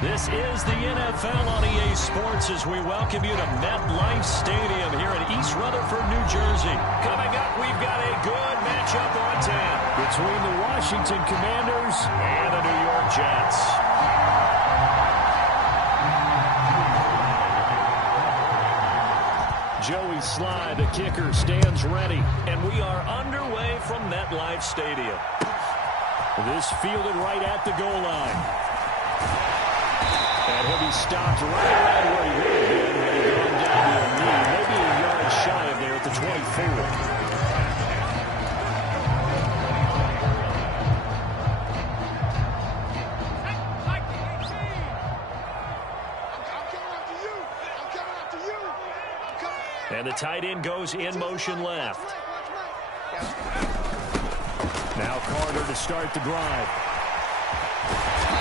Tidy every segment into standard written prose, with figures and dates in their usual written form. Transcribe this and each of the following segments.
This is the NFL on EA Sports as we welcome you to MetLife Stadium here in East Rutherford, New Jersey. Coming up, we've got a good matchup on tap between the Washington Commanders and the New York Jets. Joey Sly, the kicker, stands ready, and we are underway from MetLife Stadium. This fielded right at the goal line. And he'll be stopped right around where he would have been had he gone down to a knee, maybe a yard shy of there at the 24. And the tight end goes in motion left. Now Carter to start the drive.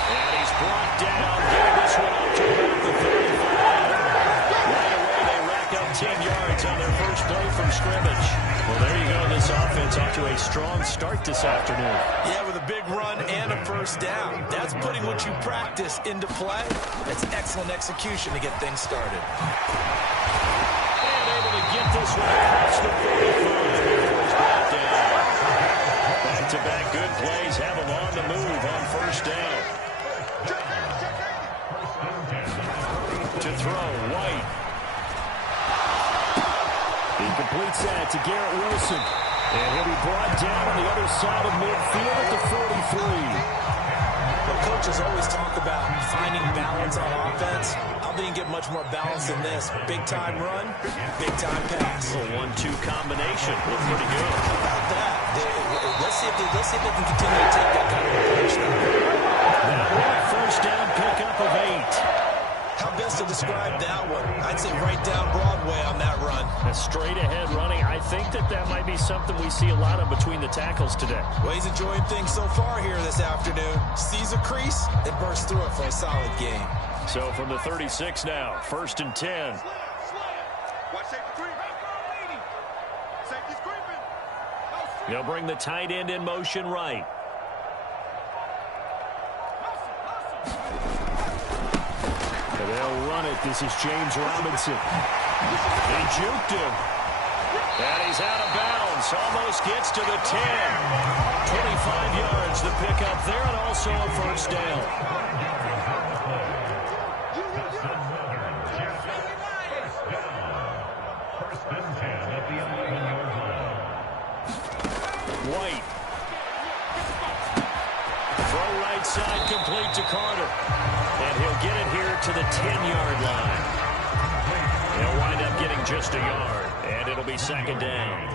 And he's brought down, getting this one up to about the 35. Right away, they rack up 10 yards on their first play from scrimmage. Well, there you go. This offense off to a strong start this afternoon. Yeah, with a big run and a first down. That's putting what you practice into play. That's excellent execution to get things started. And able to get this one across the 45 before he's brought down. Back-to-back good plays have him on the move on first down. To throw, White. He completes that to Garrett Wilson. And he'll be brought down on the other side of midfield at the 43. Well, coaches always talk about finding balance on offense. I don't think you get much more balance than this. Big-time run, big-time pass. A 1-2 combination. Look pretty good. How about that? Let's see if they can continue to take that kind of approach now. Now, first down pickup of 8. How best to describe that one? I'd say right down Broadway on that run. A straight ahead running. I think that might be something we see a lot of between the tackles today. Well, he's enjoying things so far here this afternoon. Sees a crease and bursts through it for a solid game. So from the 36 now, first and 10. They'll bring the tight end in motion right. And they'll run it. This is James Robinson. He juked him. And he's out of bounds. Almost gets to the 10. 25 yards the pickup there, and also a first down. White. Throw right side complete to Carter. And he'll get it here to the 10-yard line. He'll wind up getting just a yard. And it'll be second down.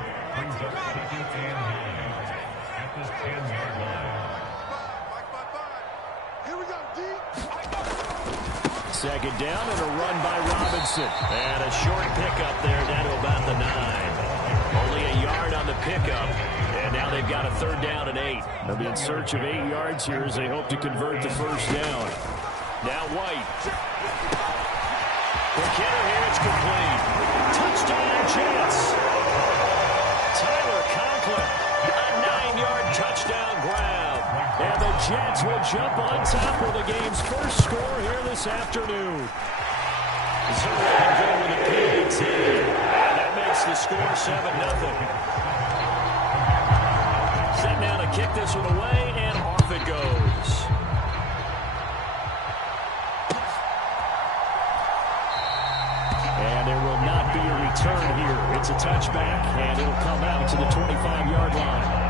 Second down and a run by Robinson. And a short pickup there down to about the 9. Only a yard on the pickup. And now they've got a third down and 8. They'll be in search of 8 yards here as they hope to convert the first down. Now White. The kicker here, it's complete. Touchdown Jets. Tyler Conklin, a 9-yard touchdown grab. And the Jets will jump on top of the game's first score here this afternoon. Zero can go with a PAT. And that makes the score 7-0. Set now to kick this one away, and off it goes. And there will not be a return here. It's a touchback, and it'll come out to the 25-yard line.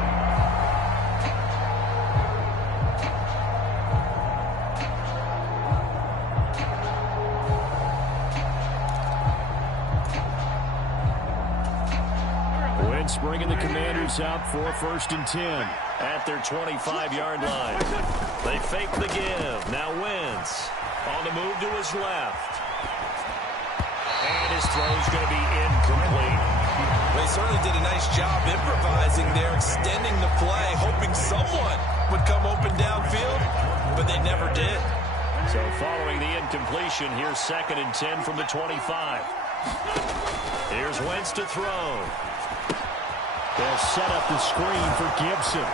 Wentz bringing the Commanders out for first and 10 at their 25-yard line. They fake the give. Now Wentz on the move to his left. And his throw's going to be incomplete. They certainly did a nice job improvising there, extending the play, hoping someone would come open downfield, but they never did. So following the incompletion, here's second and 10 from the 25. Here's Wentz to throw. They'll set up the screen for Gibson.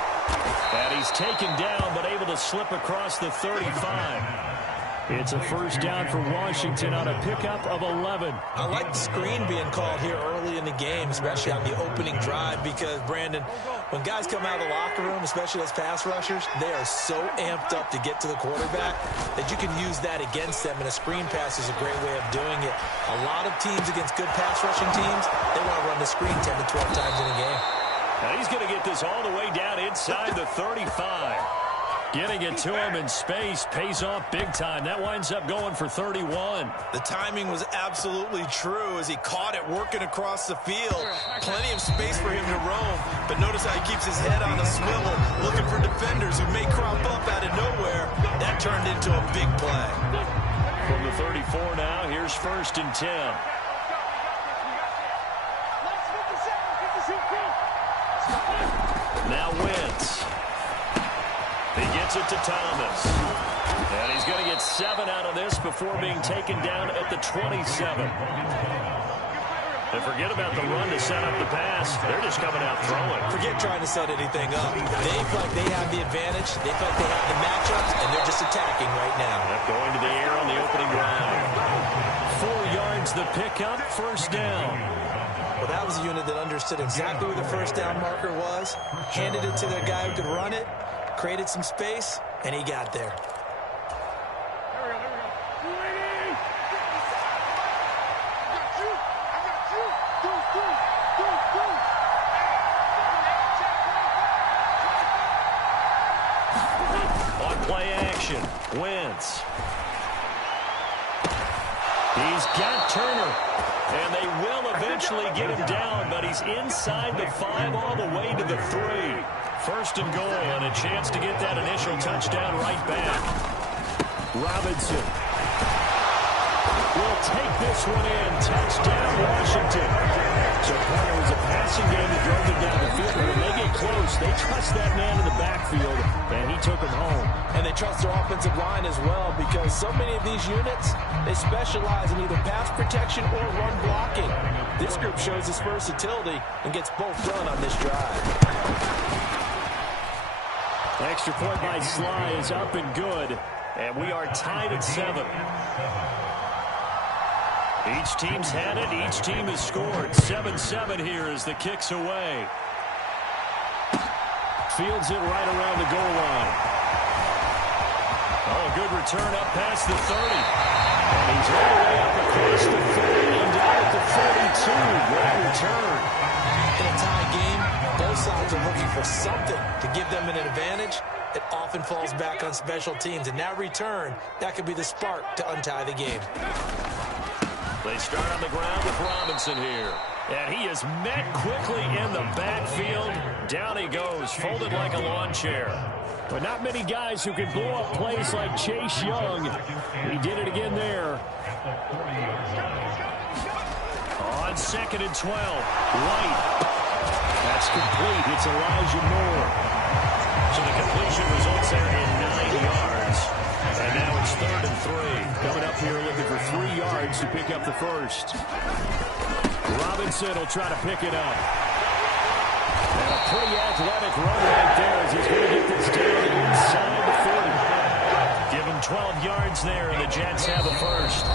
And he's taken down, but able to slip across the 35. It's a first down for Washington on a pickup of 11. I like the screen being called here early in the game, especially on the opening drive, because, Brandon, when guys come out of the locker room, especially as pass rushers, they are so amped up to get to the quarterback that you can use that against them, and a screen pass is a great way of doing it. A lot of teams against good pass rushing teams, they want to run the screen 10 to 12 times in a game. Now he's going to get this all the way down inside the 35. Getting it to him in space pays off big time. That winds up going for 31. The timing was absolutely true as he caught it working across the field. Plenty of space for him to roam, but notice how he keeps his head on a swivel, looking for defenders who may crop up out of nowhere. That turned into a big play. From the 34 now, here's 1st and 10. Now Wentz. He gets it to Thomas. And he's going to get 7 out of this before being taken down at the 27. And forget about the run to set up the pass. They're just coming out throwing. Forget trying to set anything up. They feel like they have the advantage. They feel like they have the matchups, and they're just attacking right now. Going to the air on the opening drive. 4 yards the pickup, first down. Well, that was a unit that understood exactly where the first down marker was, handed it to their guy who could run it, created some space, and he got there. On play action, Wentz. He's got Turner. And they will eventually get him down, but he's inside the 5 all the way to the 3. 1st and goal, and a chance to get that initial touchdown right back. Robinson will take this one in. Touchdown, Washington. So it was a passing game that drove them down the field. But when they get close, they trust that man in the backfield, and he took him home. And they trust their offensive line as well, because so many of these units, they specialize in either pass protection or run blocking. This group shows its versatility and gets both done on this drive. Extra point by Sly is up and good, and we are tied at 7. Each team's had it. Each team has scored. 7-7 here as the kick's away. Fields it right around the goal line. Oh, good return up past the 30. And he's all the way up across the 30 and down at the 32. Great return. In a tie game, both sides are looking for something to give them an advantage. It often falls back on special teams. And that return, that could be the spark to untie the game. They start on the ground with Robinson here. And he is met quickly in the backfield. Down he goes, folded like a lawn chair. But not many guys who can blow up plays like Chase Young. He did it again there. On 2nd and 12, White. That's complete. It's Elijah Moore. So the completion results there in 9 yards. And now it's 3rd and 3. Coming up here looking for 3 yards to pick up the first. Robinson will try to pick it up. And a pretty athletic run right there as he's going to get this down inside the 40. Give him 12 yards there, and the Jets have a first.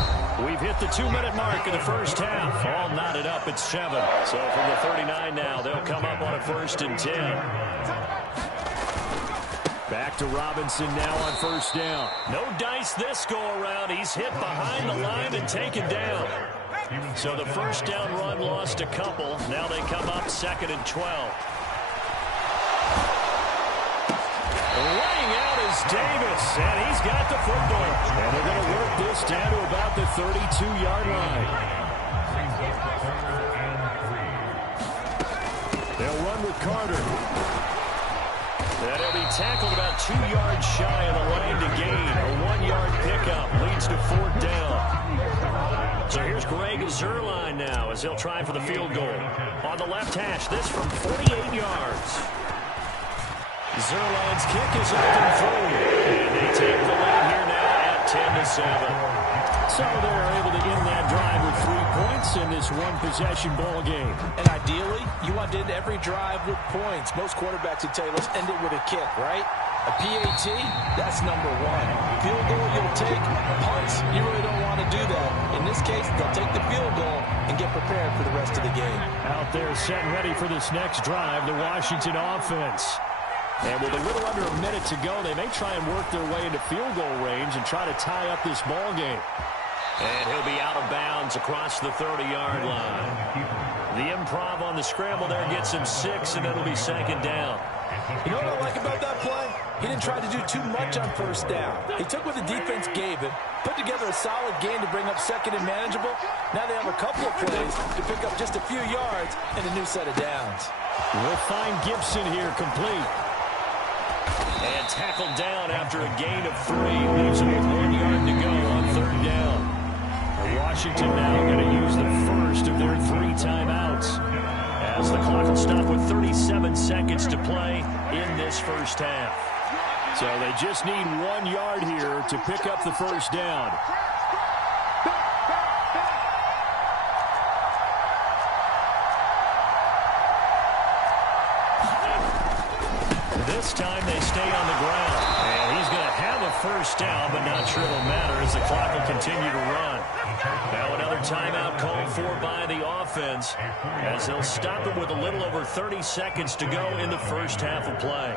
We've hit the 2-minute mark in the first half. All knotted up at 7. So from the 39 now, they'll come up on a 1st and 10. Back to Robinson now on 1st down. No dice this go-around. He's hit behind the line and taken down. So the 1st down run lost a couple. Now they come up 2nd and 12. Laying out is Davis, and he's got the football. And they're going to work this down to about the 32-yard line. They'll run with Carter. And he'll be tackled about 2 yards shy of the line to gain. A 1-yard pickup leads to 4th down. So here's Greg Zuerlein now as he'll try for the field goal. On the left hash, this from 48 yards. Zuerlein's kick is up and through. And they take the lead here now at 10-7. So they're able to end that drive with 3 points in this one-possession ball game. And ideally, you want to end every drive with points. Most quarterbacks would tell you, let's end it with a kick, right? A PAT, that's number one. Field goal you'll take. Punts, you really don't want to do that. In this case, they'll take the field goal and get prepared for the rest of the game. Out there set and ready for this next drive, the Washington offense. And with a little under a minute to go, they may try and work their way into field goal range and try to tie up this ball game. And he'll be out of bounds across the 30-yard line. The improv on the scramble there gets him 6, and it'll be second down. You know what I like about that play? He didn't try to do too much on first down. He took what the defense gave him, put together a solid game to bring up second and manageable. Now they have a couple of plays to pick up just a few yards and a new set of downs. We'll find Gibson here complete. And tackled down after a gain of 3. Leaves him with 1 yard to go on third down. Washington now going to use the first of their 3 timeouts, as the clock will stop with 37 seconds to play in this first half. So they just need 1 yard here to pick up the first down. This time they stay on the ground. And he's going to have a first down, but not sure it'll matter as the clock will continue to run. Now another timeout called for by the offense, as they'll stop him with a little over 30 seconds to go in the first half of play.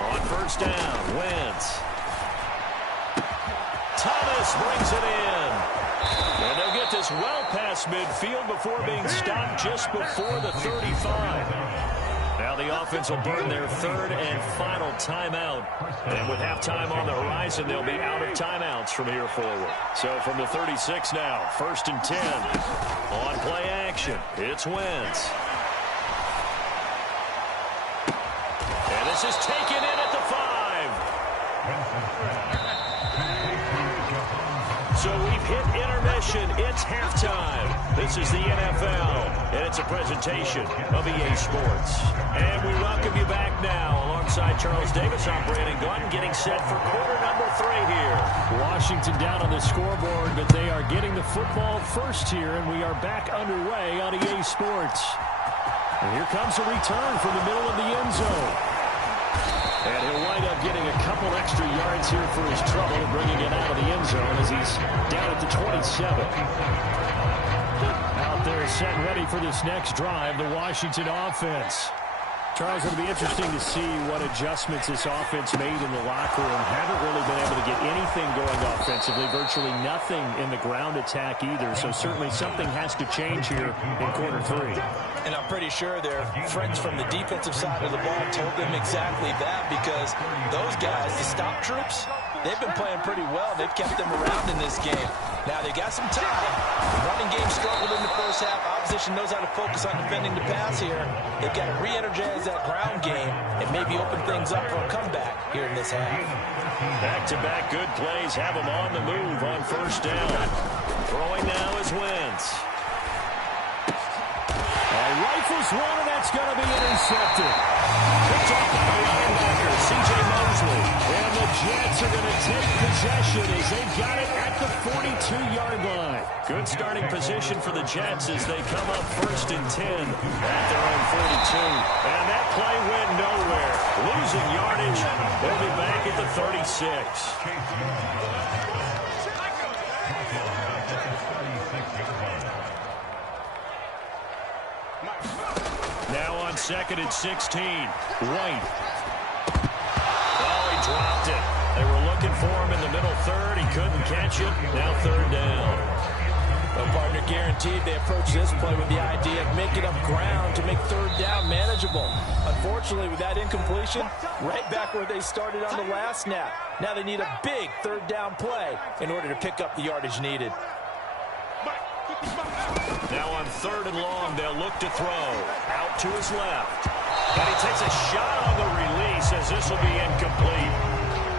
On first down, Wentz. Thomas brings it in. And they'll get this well past midfield before being stopped just before the 35. Now the offense will burn their third and final timeout. And with halftime on the horizon, they'll be out of timeouts from here forward. So from the 36 now, 1st and 10. On play action, it's Wentz. And this is taken in at the 5. So we've hit intermission. It's halftime. This is the NFL, and it's a presentation of EA Sports. And we welcome you back now alongside Charles Davis. I'm Brandon Gunn, getting set for quarter number 3 here. Washington down on the scoreboard, but they are getting the football first here, and we are back underway on EA Sports. And here comes a return from the middle of the end zone. And he'll wind up getting a couple extra yards here for his trouble and bringing it out of the end zone as he's down at the 27. Out there set and ready for this next drive, the Washington offense. Charles, it'll be interesting to see what adjustments this offense made in the locker room. Haven't really been able to get anything going offensively, virtually nothing in the ground attack either. So certainly something has to change here in quarter 3. And I'm pretty sure their friends from the defensive side of the ball told them exactly that, because those guys, the stop troops, they've been playing pretty well. They've kept them around in this game. Now they got some time. The running game struggled in the first half. Opposition knows how to focus on defending the pass here. They've got to re-energize that ground game and maybe open things up for a comeback here in this half. Back-to-back good plays have them on the move on first down. Throwing now is Wentz. Rifles one, and that's going to be intercepted. Picked off by the linebacker, C.J. Mosley. And the Jets are going to take possession as they've got it at the 42-yard line. Good starting position for the Jets as they come up 1st and 10 at their own 42. And that play went nowhere. Losing yardage. They'll be back at the 36. Now on 2nd and 16. White. Oh, he dropped it. They were looking for him in the middle third. He couldn't catch it. Now 3rd down. Well, partner, guaranteed they approach this play with the idea of making up ground to make 3rd down manageable. Unfortunately, with that incompletion, right back where they started on the last snap. Now they need a big 3rd down play in order to pick up the yardage needed. Now on 3rd and long, they'll look to throw. Out to his left. And he takes a shot on the release as this will be incomplete.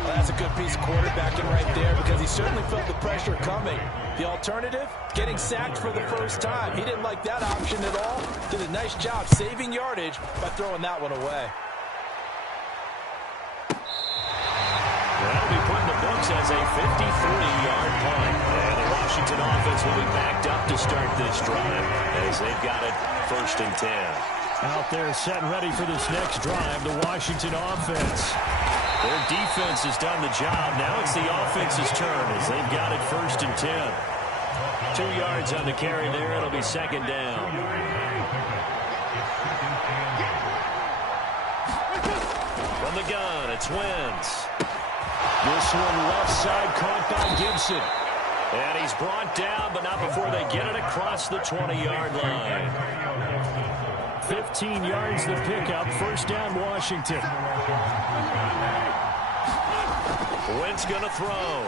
Well, that's a good piece of quarterbacking right there, because he certainly felt the pressure coming. The alternative, getting sacked for the first time. He didn't like that option at all. Did a nice job saving yardage by throwing that one away. That'll be put in the books as a 53-yard punt. And the Washington offense will be backed up to start this drive as they've got it 1st and 10. Out there set and ready for this next drive, the Washington offense. Their defense has done the job. Now it's the offense's turn as they've got it 1st and 10. 2 yards on the carry there. It'll be 2nd down. From the gun, it's Wentz. This one left side caught by Gibson. And he's brought down, but not before they get it across the 20-yard line. 15 yards the pickup. 1st down, Washington. Wentz going to throw.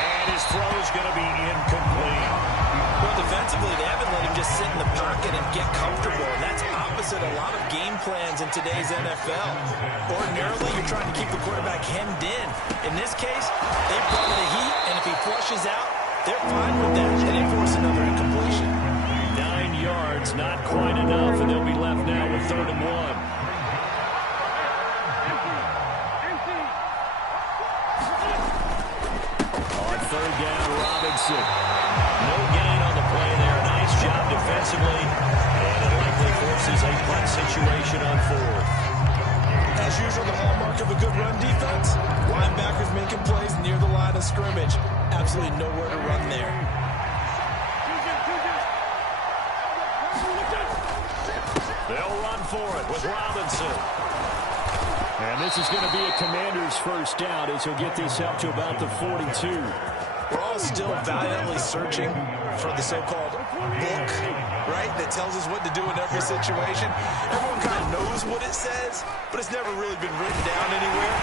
And his throw is going to be incomplete. Well, defensively, they haven't let him just sit in the pocket and get comfortable. And that's opposite a lot of game plans in today's NFL. Ordinarily, you're trying to keep the quarterback hemmed in. In this case, they brought the heat, and if he flushes out, they're fine with that, and they force another incompletion. 9 yards, not quite enough, and they'll be left now with 3rd and 1. On 3rd down, Robinson. No gain on the play there. Nice job defensively, and it likely forces a punt situation on 4th. As usual, the hallmark of a good run defense, linebackers making plays near the line of scrimmage. Absolutely nowhere to run there. They'll run for it with Robinson. And this is going to be a Commander's 1st down as he'll get this up to about the 42. We're all still valiantly searching for the so-called book, right, that tells us what to do in every situation. Everyone kind of knows what it says, but it's never really been written down anywhere.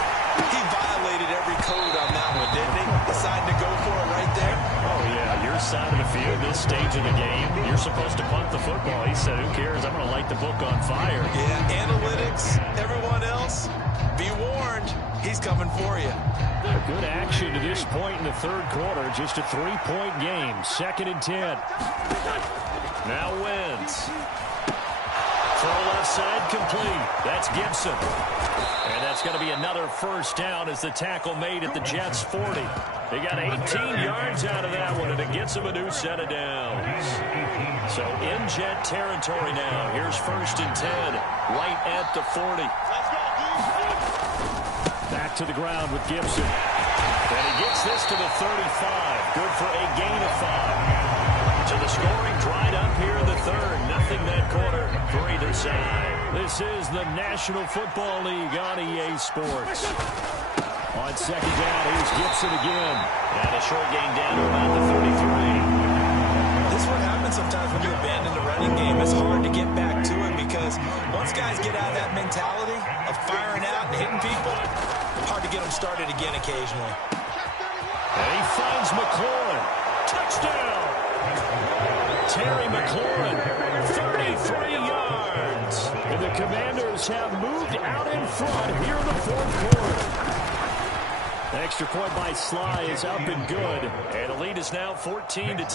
He violated every code on that one, didn't he? Decided to go for it right there. Oh, yeah, your side of the field, this stage of the game, you're supposed to punt the football. He said, who cares? I'm going to light the book on fire. Yeah, analytics, everyone else, be warned, he's coming for you. Good action to this point in the 3rd quarter. Just a 3-point game. 2nd and 10. Now Wentz. Throw left side complete. That's Gibson. And that's going to be another 1st down as the tackle made at the Jets' 40. They got 18 yards out of that one, and it gets them a new set of downs. So in Jet territory now. Here's 1st and 10, right at the 40. Back to the ground with Gibson. And he gets this to the 35. Good for a gain of 5. So the scoring dried up here in the 3rd. Nothing that quarter for either side. This is the National Football League on EA Sports. On 2nd down, here's Gibson again. And a short gain down to about the 33. This is what happens sometimes when you abandon the running game. It's hard to get back to it because once guys get out of that mentality of firing out and hitting people, hard to get them started again occasionally. And he finds McLaurin. Touchdown! Terry McLaurin, 33 yards. And the Commanders have moved out in front here in the 4th quarter. Extra point by Sly is up and good. And the lead is now 14-10.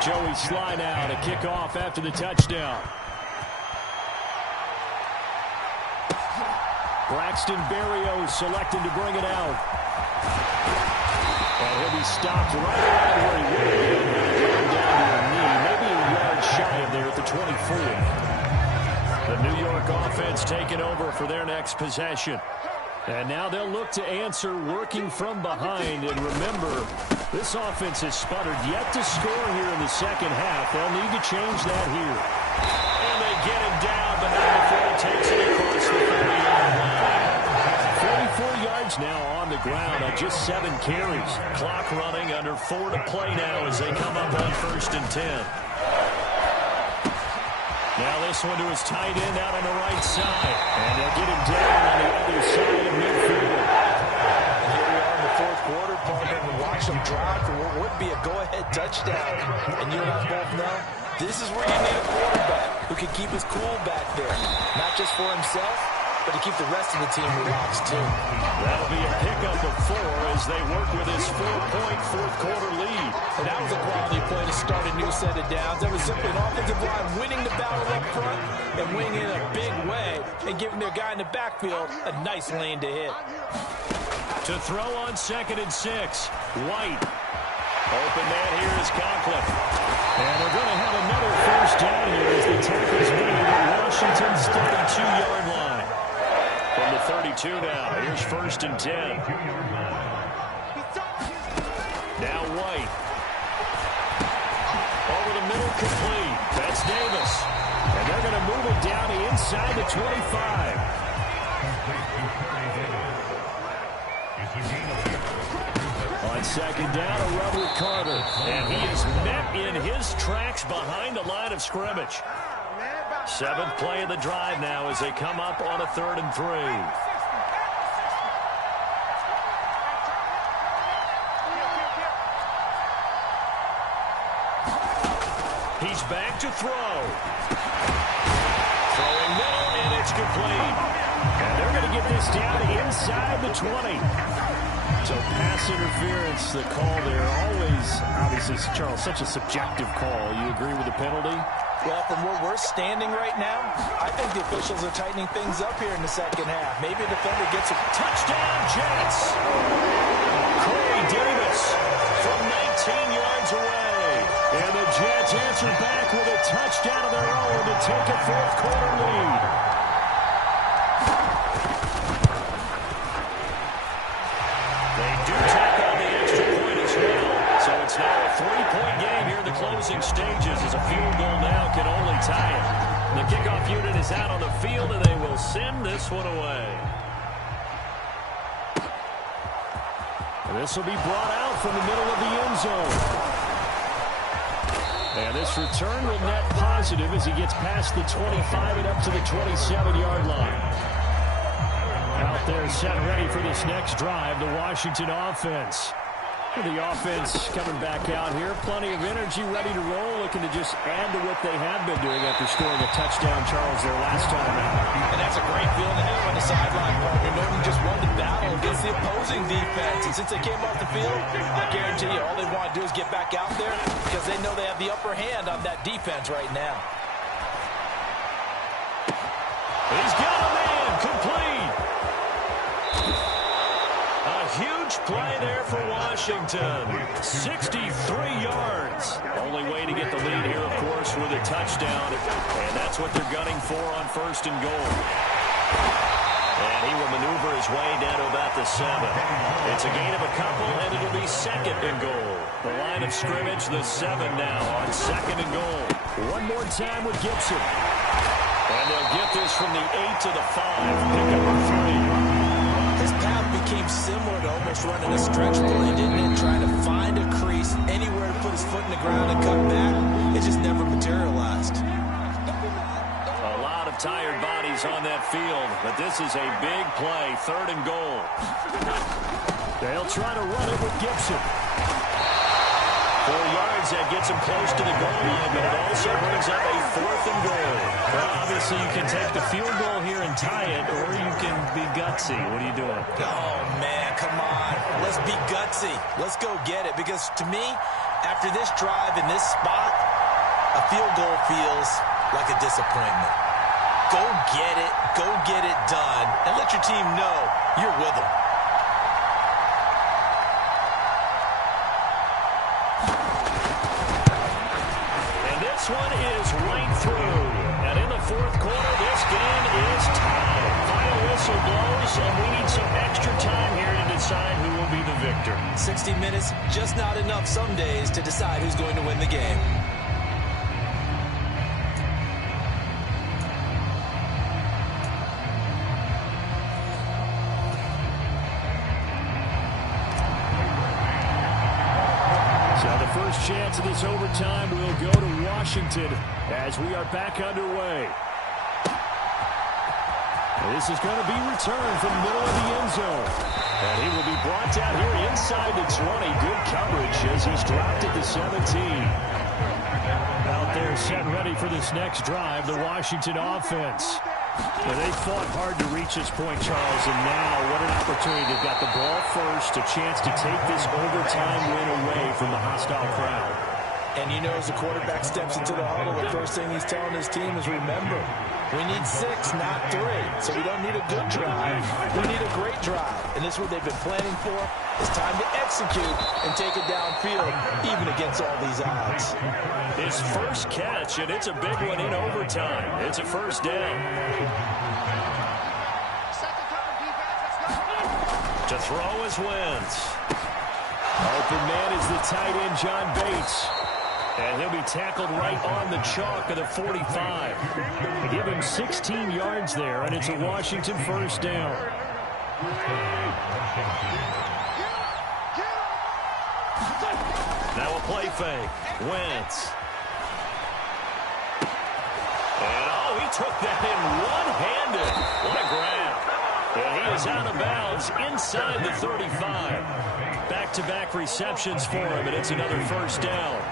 Joey Sly now to kick off after the touchdown. Braxton Berrios selected to bring it out. And he'll be stopped right around where he would have been, down to a knee, maybe a yard shy of there at the 24. The New York offense taking over for their next possession. And now they'll look to answer working from behind. And remember, this offense has sputtered yet to score here in the 2nd half. They'll need to change that here. And they get him down, but not before he takes it across the 30-yard line. 44 yards now on the ground on just 7 carries. Clock running under 4 to play now as they come up on 1st and 10. Now this one to his tight end out on the right side. And they'll get him down on the other side of midfield. And here we are in the 4th quarter, partner, and watch them drive for what would be a go-ahead touchdown. And you and I both know this is where you need a quarterback who can keep his cool back there. Not just for himself, but to keep the rest of the team relaxed too. That'll be a pickup of 4 as they work with this 4-point 4th quarter lead. And that was a quality play to start a new set of downs. That was simply an offensive line winning the battle up front and winning in a big way and giving their guy in the backfield a nice lane to hit. To throw on 2nd and 6. White. Open man here is Conklin. And they're going to have another first down here as the tackle's made at Washington's 32-yard line. From the 32 now, here's 1st and 10. Now White. Over the middle, complete. That's Davis. And they're going to move it down to inside the 25. On 2nd down, a run with Carter. And he is met in his tracks behind the line of scrimmage. 7th play of the drive now as they come up on a 3rd and 3. He's back to throw. Throwing middle, and it's complete. And they're going to get this down to inside the 20. So pass interference, the call there, always, obviously, Charles, such a subjective call. You agree with the penalty? Well, from where we're standing right now, I think the officials are tightening things up here in the 2nd half. Maybe a defender gets a touchdown, Jets. Corey Davis from 19 yards away. And the Jets answer back with a touchdown of their own to take a 4th quarter lead. It's now a 3-point game here in the closing stages as a field goal now can only tie it. The kickoff unit is out on the field, and they will send this one away. And this will be brought out from the middle of the end zone. And this return will net positive as he gets past the 25 and up to the 27-yard line. Out there set ready for this next drive, the Washington offense. The offense coming back out here. Plenty of energy, ready to roll, looking to just add to what they have been doing after scoring a touchdown, Charles, their last time out. And that's a great feeling to have on the sideline, partner, knowing you just won the battle against the opposing defense. And since they came off the field, I guarantee you all they want to do is get back out there because they know they have the upper hand on that defense right now. He's got a man, complete. Huge play there for Washington. 63 yards. Only way to get the lead here, of course, with a touchdown. And that's what they're gunning for on 1st and goal. And he will maneuver his way down to about the 7. It's a gain of a couple, and it'll be 2nd and goal. The line of scrimmage, the 7 now on 2nd and goal. One more time with Gibson. And they'll get this from the 8 to the 5. Pick up 3. His path became similar to almost running a stretch play, didn't it? Trying to find a crease, anywhere to put his foot in the ground and cut back. It just never materialized. A lot of tired bodies on that field, but this is a big play, 3rd and goal. They'll try to run it with Gibson. 4 yards, that gets him close to the goal line, but it also brings up a 4th and goal. Well, obviously, you can take the field goal here and tie it, or you can be gutsy. What are you doing? Oh, man, come on. Let's be gutsy. Let's go get it, because to me, after this drive in this spot, a field goal feels like a disappointment. Go get it done, and let your team know you're with them. This one is right through. And in the 4th quarter, this game is tied. Final whistle blows, and we need some extra time here to decide who will be the victor. 60 minutes, just not enough some days to decide who's going to win the game. Chance of this overtime will go to Washington as we are back underway. This is going to be returned from the middle of the end zone. And he will be brought down here inside the 20. Good coverage as he's dropped at the 17. Out there set ready for this next drive, the Washington offense. Well, they fought hard to reach this point, Charles, and now what an opportunity. They've got the ball first, a chance to take this overtime win away from the hostile crowd. And you know, as the quarterback steps into the huddle, the first thing he's telling his team is, remember, We need 6, not 3. So we don't need a good drive. We need a great drive. And this is what they've been planning for. It's time to execute and take it downfield, even against all these odds. His first catch, and it's a big one in overtime. It's a first down. To throw is Wentz. Open man is the tight end, John Bates. And he'll be tackled right on the chalk of the 45. They give him 16 yards there, and it's a Washington first down. Now a play fake. Wentz. And, oh, he took that in one-handed. What a grab. And he is out of bounds inside the 35. Back-to-back receptions for him, and it's another first down.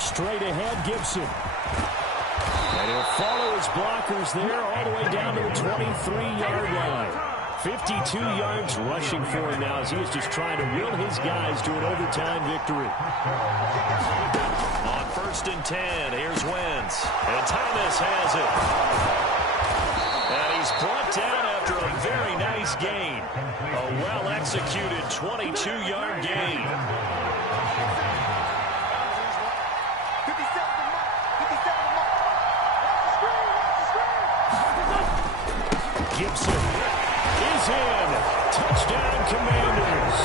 Straight ahead, Gibson. And he'll follow his blockers there all the way down to the 23-yard line. 52 yards rushing for him now as he is just trying to will his guys to an overtime victory. On 1st and 10, here's Wentz. And Thomas has it. And he's brought down after a very nice gain. A well-executed 22-yard gain. Gibson is in. Touchdown, Commanders.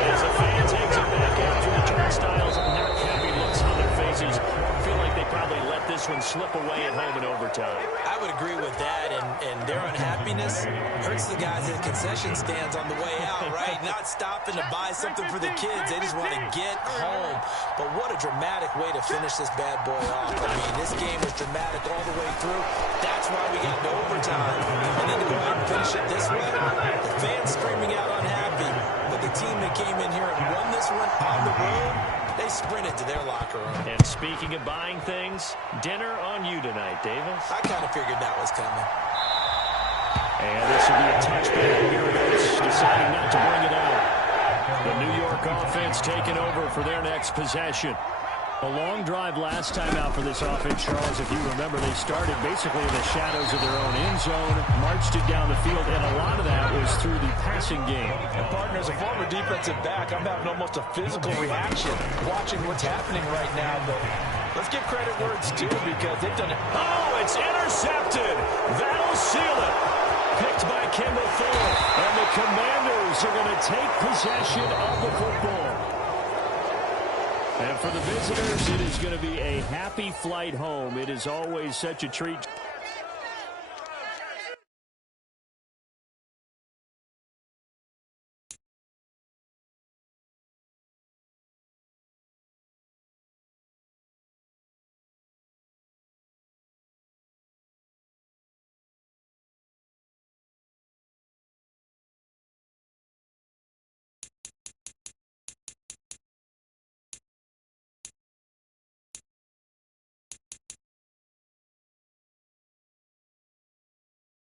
As a fan takes it back after the turnstiles and their happy looks on their faces, feel like they probably let this one slip away at home in overtime. I would agree with that, and their unhappiness hurts the guys at concession stands on the way out, right? Not stopping to buy something for the kids. They just want to get home. But what a dramatic way to finish this bad boy off. I mean, this game was dramatic all the way through. That's why we got to overtime. And then to go out and finish it this way, the fans screaming out unhappy. But the team that came in here and won this one on the road, they sprinted to their locker room. And speaking of buying things, dinner on you tonight, Davis. I kind of figured that was coming. And this will be a touchback. Here it is, deciding not to bring it out. The New York offense taking over for their next possession. A long drive last time out for this offense, Charles. If you remember, they started basically in the shadows of their own end zone, marched it down the field, and a lot of that was through the passing game. And partner, as a former defensive back, I'm having almost a physical reaction watching what's happening right now. But let's give credit where it's due because they've done it. Oh, it's intercepted. That'll seal it. Picked by Kendall Fuller. And the Commanders are going to take possession of the football. And for the visitors, it is going to be a happy flight home. It is always such a treat.